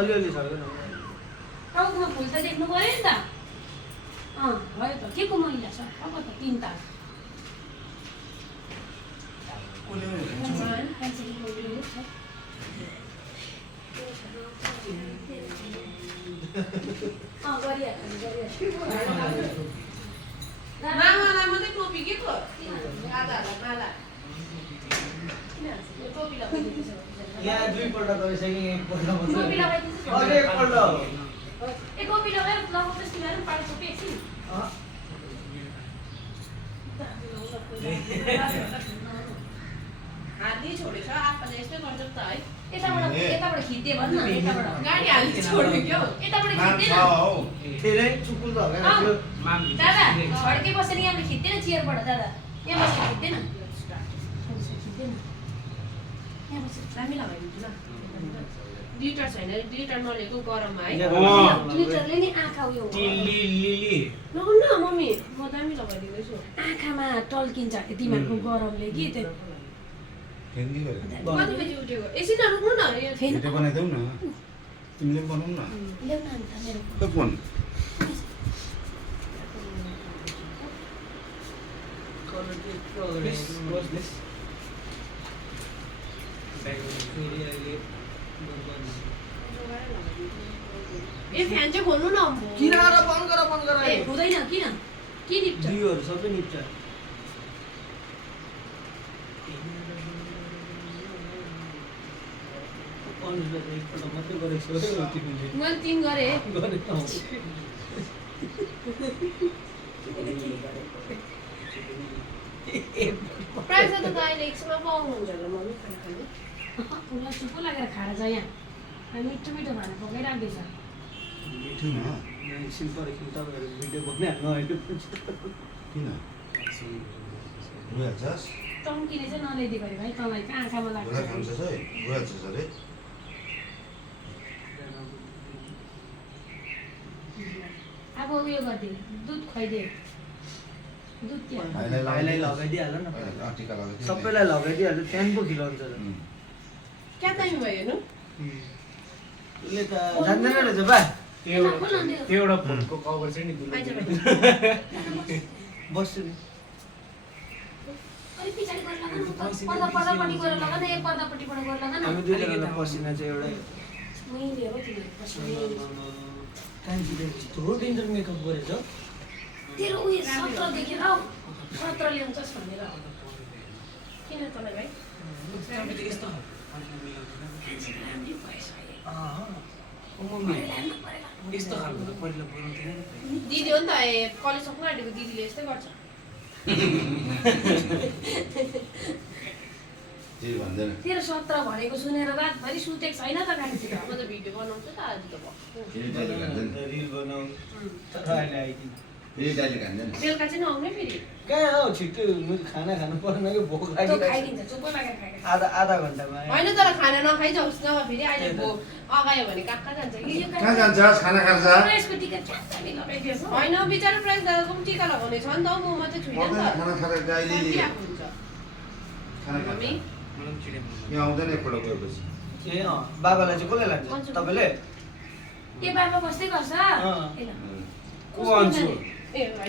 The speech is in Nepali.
अलिअलि छ टाउकोमा फुल त देख्नु पर्यो नि त भयो त के को मैला छ अब त 3 ताल मामालाई मात्रै टोपी के को आधालाई माला टोपी लगाइदिन्छ यहाँ दुईपल्ट गरिसकेँ एकपल्ट टोपी लगाइदिन्छ अझै एकपल्ट ए टोपी लगाएर लगाउँछ तिमीहरू पाडे टोपी एकछिन हात नि छोडेछ आफूले यस्तै गर्छ त है यताबाट खिच्दे भन् न यताबाट गाडी हाल्नु छोड्यो क्या यताबाट खिच्दैन धेरै चुकुल त होला त्यो दादा छड्के बसेर यहाँबाट खिच्दैन चियरबाट दादा यहाँ बसेर खिच्दैन यहाँ बसेर दामी लगाइदिन्छु ल गिटार छैन गिटार नलिएको गरममा है गिटारले नि आँखा उयो लगाउनु न मम्मी म दामी लगाइदिँदैछु आँखामा टल्किन्छ तिमीहरूको गरमले कि त्यो फेन्दी गरे कति बजी उठेको एकछिन रुक्नु न फेन भिडियो बनाइदेऊ न तिमीले बनाऊ न ल्याउन अन्त मेरो त्यो फोन ए फ्यान चाहिँ खोल्नु न किन र बन्द गर ए हुँदैन किन के निप्छ दुईहरु सबै निप्छ अनुजले त एकपल्ट मात्रै गरेको छ मैले 3 गरे प्राइस त अहिले एकछिनमा पाउनुहुन्छ होला मम्मी खाना खाने उसलाई चुप्पो लागेर खाएर छ यहाँ मिठो मिठो खाना पकाइराख्दैछ मिठो न सिम्पल एकछिन तपाईँहरू भिडियो बनाइहाल्नु अहिले किन रुयाछस् टङ्कीले चाहिँ नल्याइदिएको अरे भाइ तपाईँको आँखामा रुया लाग्छ खान्छ है रुयाछस् अरे अब उयो गरिदियो दुध खुवाइदियो दुध के भाइलाई लगाइदिइहाल्नु न टिका लगाइदियो सबैलाई लगाइदिइहाल्नु त्यहाँ पो खिलाउँछ क्या टाइम भयो हेर्नु उसले त जान्दैन रहेछ बा त्यो एउटा फोनको कभर चाहिँ नि आइज बस्छु नि अलिक पछाडि गएर लगा न पर्दापट्टि गएर लगा न एक पर्दापट्टिबाट गएर लगा न हामी दुईजनालाई पसिना चाहिँ एउटै मैले हो तिमीहरू पछाडि थोरै डेन्जर मेकअप गरेछ तेरो उयो 17 देखेर 17 ल्याउँछस् भनेर किन तँलाई भाइ यस्तो खालको त पहिला बनाउँथेन दिदी हो नि त कलेज सक्नु आँटेको दिदीले यस्तै गर्छ जे भन्दैन तेरो 17 भनेको सुनेर रातभरि सुतेको छैन त कान्छी म त भिडियो बनाउँछु त आज त भयो फेरि डाइलेक्ट हान्दैन रिल बनाउनु तर अहिले आइदिनु फेरि डाइलेक्ट हान्दैन बेलुका चाहिँ नआउने फेरि कहाँ हो छिट्टो मैले खाना खानु पर्ने कि भोक तँ लागिरहेको खाइदिन्छ चुप्पो लागेर खाइदिन्छ आधा घन्टामा होइन तर खाना नखाइजाओस् न फेरि अहिले अगायो भने कहाँ जान्छ कि कहाँ जान्छस् खाना खान्छ यसको टिकट च्याप्चामी लगाइदिएछ होइन बिचरा प्राइस दादाको पनि टिका लगाउने छ नि त म मात्रै छुइनँ नि पर्दैन खाना खाएर गाईले त के आएको हुन्छ खाना मम्मी खान्छ यहाँ आउँदैन एकपल्ट गएपछि ए बाबालाई चाहिँ कसले लान्छ तपाईँले ए बाबा बस्दै गर्छ को भन्छु ए होइन